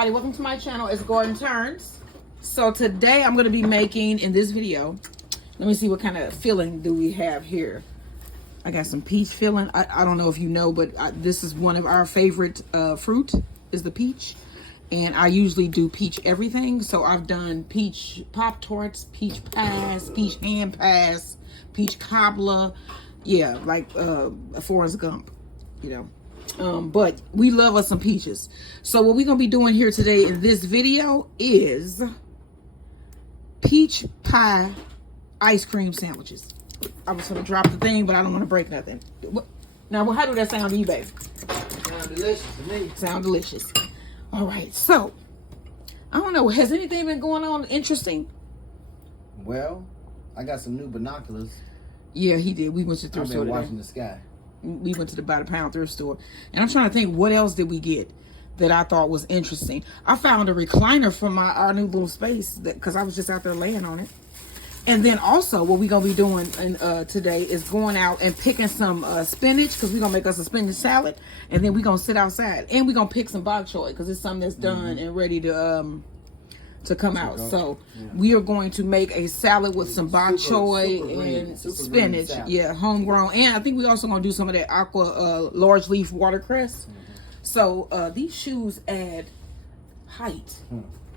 everybody, welcome to my channel. It's Gordon Turns. So today I'm going to be making, in this video, let me see what kind of filling do we have here. I got some peach filling. I don't know if you know, but this is one of our favorite fruit is the peach. And I usually do peach everything. So I've done peach Pop-Tarts, peach pies, peach hand pies, peach cobbler. Yeah, like Forrest Gump, you know. But we love us some peaches. So what we're gonna be doing here today in this video is peach pie ice cream sandwiches. I was gonna drop the thing, but I don't want to break nothing. Now, well, how do that sound to you, baby? Sound delicious to me. Sound delicious. All right, so I don't know. Has anything been going on interesting? Well, I got some new binoculars. Yeah, he did. We went to the thrift store I've been today. watching the sky. We went to the By the Pound thrift store, and I'm trying to think what else did we get that I thought was interesting. I found a recliner for our new little space because I was just out there laying on it. And then also what we're gonna be doing today is going out and picking some spinach, because we're gonna make us a spinach salad, and then we're gonna sit outside and we're gonna pick some bok choy because it's something that's done and ready to come out. So we are going to make a salad with some bok choy and spinach. Yeah, homegrown. And I think we also gonna do some of that aqua large leaf watercress. So these shoes add height.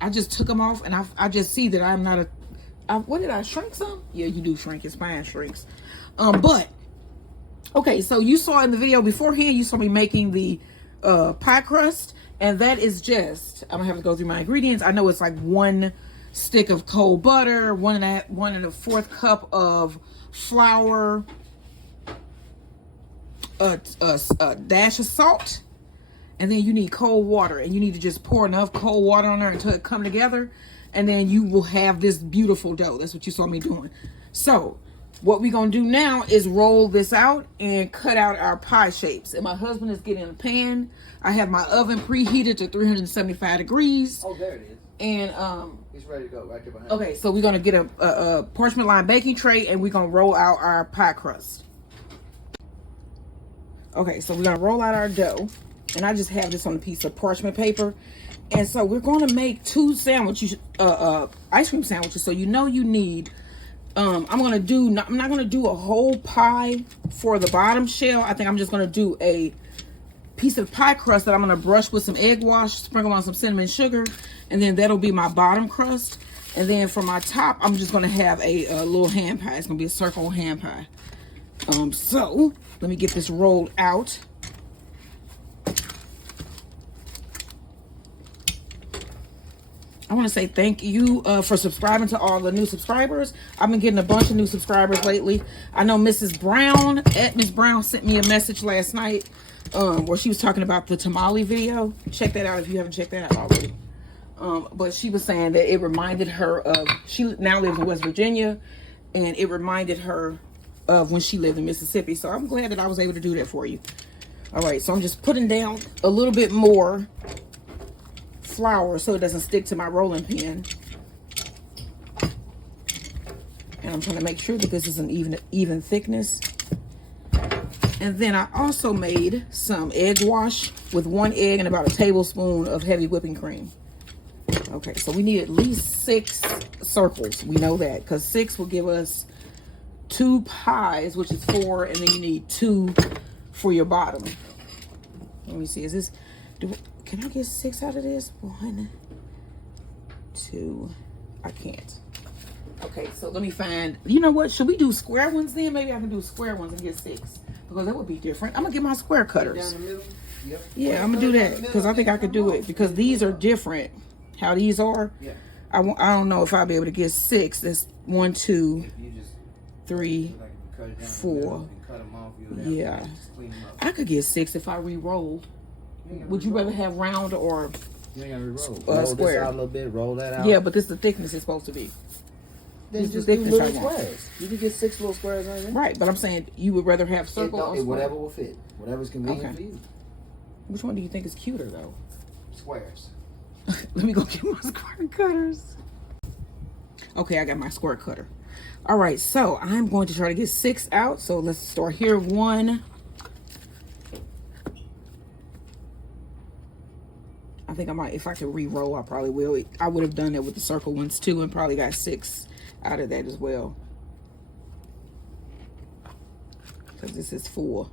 I just took them off, and I just see that I'm not what did I shrink some? Yeah, you do shrink. Your spine shrinks. But okay, so you saw in the video beforehand, you saw me making the pie crust. And that is just, I'm gonna have to go through my ingredients. I know it's like 1 stick of cold butter, 1 1/4 cup of flour, a dash of salt, and then you need cold water. And you need to just pour enough cold water on there until it come together. And then you will have this beautiful dough. That's what you saw me doing. So what we're gonna do now is roll this out and cut out our pie shapes. And my husband is getting a pan. I have my oven preheated to 375 degrees. Oh, there it is. And it's ready to go right there behind. Okay, so we're gonna get a parchment lined baking tray, and we're gonna roll out our pie crust. Okay, so we're gonna roll out our dough, and I just have this on a piece of parchment paper. And so we're gonna make 2 sandwiches, ice cream sandwiches. So you know you need. I'm not gonna do a whole pie for the bottom shell. I think I'm just gonna do a piece of pie crust that I'm gonna brush with some egg wash, sprinkle on some cinnamon sugar, and then that'll be my bottom crust. And then for my top, I'm just gonna have a little hand pie. It's gonna be a circle hand pie. So let me get this rolled out. I want to say thank you for subscribing to all the new subscribers. I've been getting a bunch of new subscribers lately. I know Mrs. Brown, at Miss Brown, sent me a message last night where she was talking about the tamale video. Check that out if you haven't checked that out already. But she was saying that it reminded her of, she now lives in West Virginia, and it reminded her of when she lived in Mississippi. So I'm glad that I was able to do that for you. All right, so I'm just putting down a little bit more flour so it doesn't stick to my rolling pin, and I'm trying to make sure that this is an even thickness. And then I also made some egg wash with 1 egg and about a tablespoon of heavy whipping cream. Okay, so we need at least 6 circles. We know that because 6 will give us 2 pies, which is 4, and then you need 2 for your bottom. Let me see, is this can I get 6 out of this? 1, 2. I can't. Okay, so let me find. You know what? Should we do square ones then? Maybe I can do square ones and get 6 because that would be different. I'm gonna get my square cutters. Down the middle? Yep. Yeah, I'm gonna do that because I think I could do it because these are different. How these are. Yeah. I don't know if I'll be able to get 6. That's 1, 2, 3, 4. Yeah, I could get 6 if I re-rolled. Would you rather have round or you ain't gotta re-roll. Roll square? This out a little bit, roll that out. Yeah, but this is the thickness it's supposed to be. Then This is just the do thickness I little want. squares. You can get 6 little squares on there. Right, but I'm saying you would rather have circle or square. Whatever will fit. Whatever's convenient Okay. for you. Which one do you think is cuter though? Squares. Let me go get my square cutters. Okay, I got my square cutter. All right, so I'm going to try to get 6 out. So let's start here. 1. I think I might, if I could re-roll, I probably will. I would have done that with the circle ones too, and probably got 6 out of that as well. Because this is 4.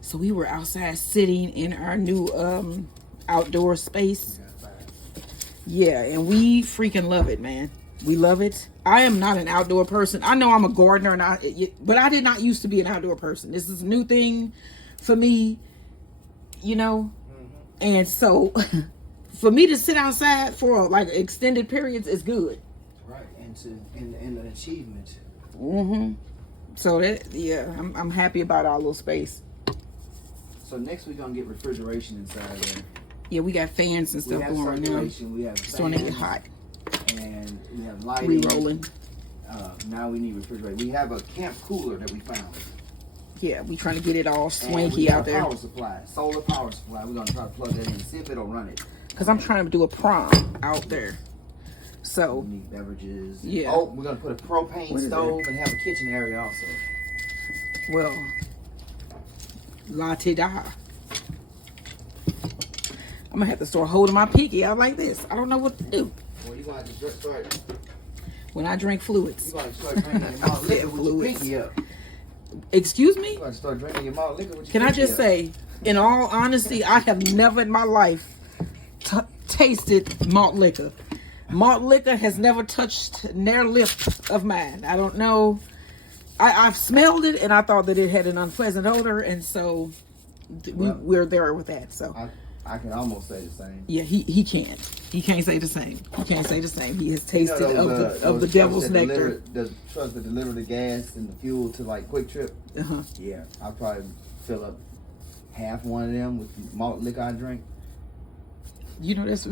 So we were outside sitting in our new outdoor space. Yeah, and we freaking love it, man. We love it. I am not an outdoor person. I know I'm a gardener, but I did not used to be an outdoor person. This is a new thing for me, you know. And so for me to sit outside for like extended periods is good. Right, and an achievement. So that, yeah, I'm happy about our little space. So next we're gonna get refrigeration inside there. Yeah, we got fans and stuff going right now. We have it's starting to get hot. And we have lighting. Re-rolling. Now we need refrigerate. We have a camp cooler that we found. Yeah, we trying to get it all swanky out there. Power supply, solar power supply. We're gonna try to plug that in, see if it'll run it. Cause I'm trying to do a prom out there. So we need beverages. Yeah. Oh, we're gonna put a propane stove and have a kitchen area also. Well, la-ti-da. I'm gonna have to start holding my pinky out like this. I don't know what to do. Well, you gonna have to start. When I drink fluids. You gotta start drinking your malt liquor with your pinky up. Excuse me? You gotta start drinking your malt liquor with your Can I just say, in all honesty, I have never in my life tasted malt liquor. Malt liquor has never touched near lip of mine. I don't know. I've smelled it and I thought that it had an unpleasant odor, and so we're there with that. So I can almost say the same. Yeah, he can't. He can't say the same. He can't say the same. He has tasted of the devil's nectar. The trucks that deliver the gas and the fuel to like Quick Trip. Yeah, I'll probably fill up half one of them with the malt liquor I drink. You know, that's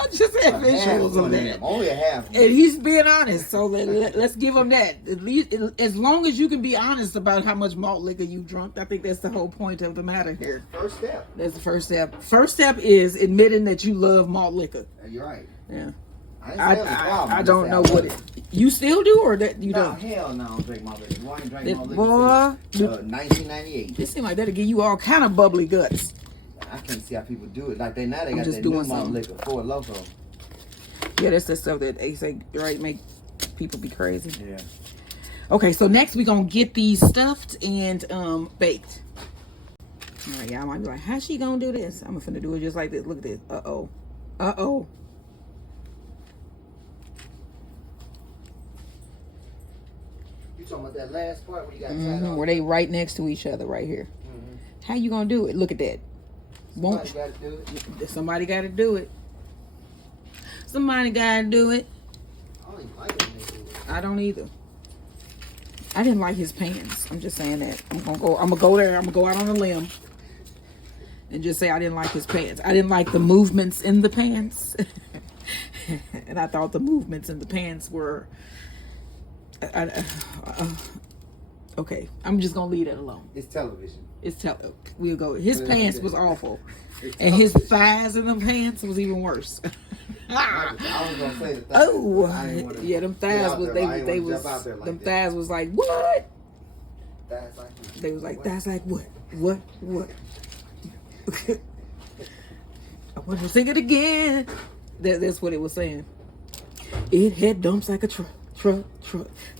I just had visuals on that. Only a half. And he's being honest, so let's give him that. At least, as long as you can be honest about how much malt liquor you drunk, I think that's the whole point of the matter here. First step. That's the first step. First step is admitting that you love malt liquor. You're right. Yeah. I don't know what it. You still do, or that you don't? Hell no, I don't drink malt liquor. I ain't drink malt liquor boy, since 1998. It seems like that'll give you all kind of bubbly guts. I can't see how people do it. Like now they got just that new malt liquor, Ford Loco. Yeah, that's the stuff that they say, right, make people be crazy. Yeah. Okay, so next we're gonna get these stuffed and baked. All right, y'all might be like, how's she gonna do this? I'm finna do it just like this. Look at this. Uh-oh. Uh-oh. You talking about that last part where you got tied off? Where they right next to each other right here. How you gonna do it? Look at that. Somebody gotta do it. Somebody gotta do it. Somebody gotta do it. I don't even like it when they do it. I don't either. I didn't like his pants. I'm just saying that. I'm gonna go there. I'm gonna go out on a limb and just say I didn't like his pants. I didn't like the movements in the pants. And I thought the movements in the pants were okay. I'm just gonna leave that alone. It's television. We'll go. His pants was awful. And his thighs in the pants was even worse. I was gonna say the thighs. Oh, yeah, them thighs was them thighs was like what? They was like thighs like what? What? I want to sing it again. That's what it was saying. It head dumps like a truck.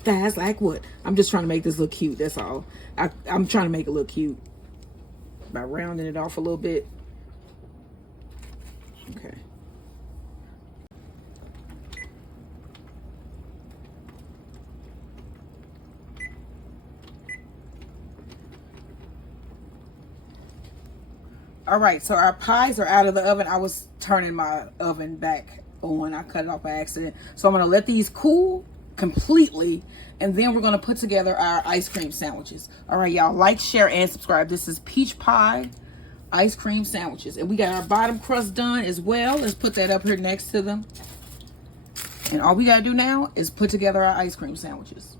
Thighs like what? I'm just trying to make this look cute. That's all. I'm trying to make it look cute by rounding it off a little bit. Okay. All right, so our pies are out of the oven. I was turning my oven back on. I cut it off by accident. So I'm going to let these cool completely, and then we're going to put together our ice cream sandwiches. All right, y'all, like, share, and subscribe. This is peach pie ice cream sandwiches, and we got our bottom crust done as well. Let's put that up here next to them. And all we gotta do now is put together our ice cream sandwiches.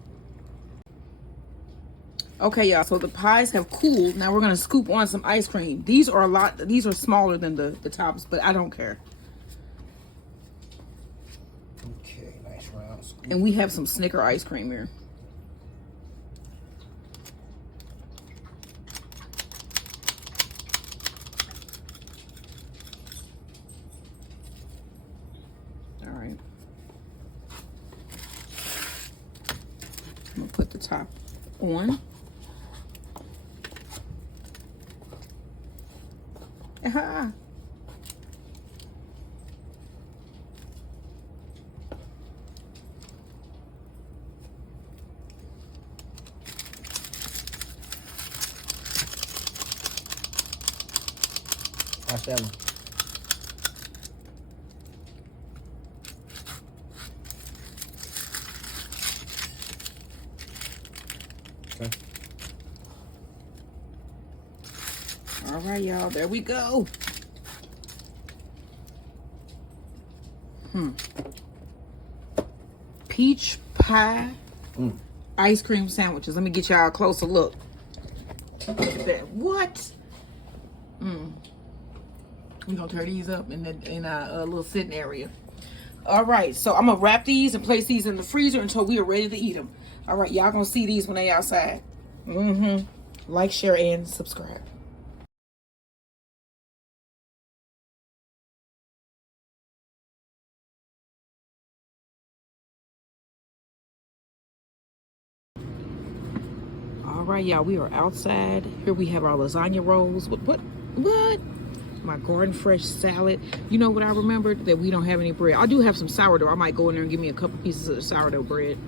Okay, y'all, so the pies have cooled. Now we're gonna scoop on some ice cream. These are smaller than the tops, but I don't care. Okay, nice round scoop. And we have some Snicker ice cream here. All right. I'm gonna put the top on. Aha. Watch that one. Okay. All right, y'all, there we go. Peach pie ice cream sandwiches. Let me get y'all a closer look. Look at that. What? We're gonna turn these up in our little sitting area. All right, so I'm gonna wrap these and place these in the freezer until we are ready to eat them. All right, y'all gonna see these when they outside. Like, share, and subscribe. All right, y'all, we are outside. Here we have our lasagna rolls. What? My garden fresh salad. You know what I remembered? That we don't have any bread. I do have some sourdough. I might go in there and give me a couple pieces of the sourdough bread.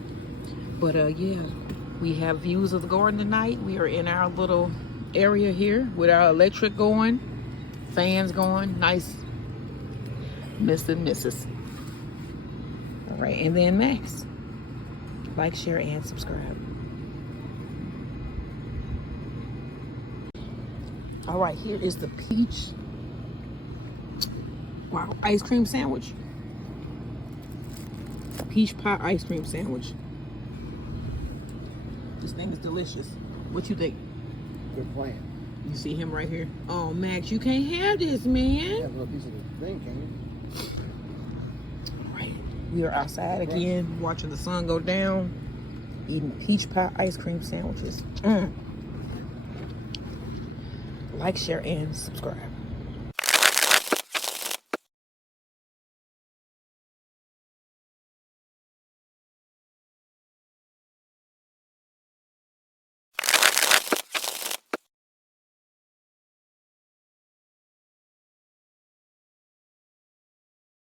But yeah, we have views of the garden tonight. We are in our little area here with our electric going, fans going, nice Mr. and Mrs. All right, and then Max. Like, share, and subscribe. All right, here is the peach ice cream sandwich. Peach pie ice cream sandwich. This thing is delicious. What you think? Good plan. You see him right here? Oh, Max, you can't have this, man. You have a little piece of the thing, can you? All right, we are outside again, watching the sun go down, eating peach pie ice cream sandwiches. Like, share, and subscribe.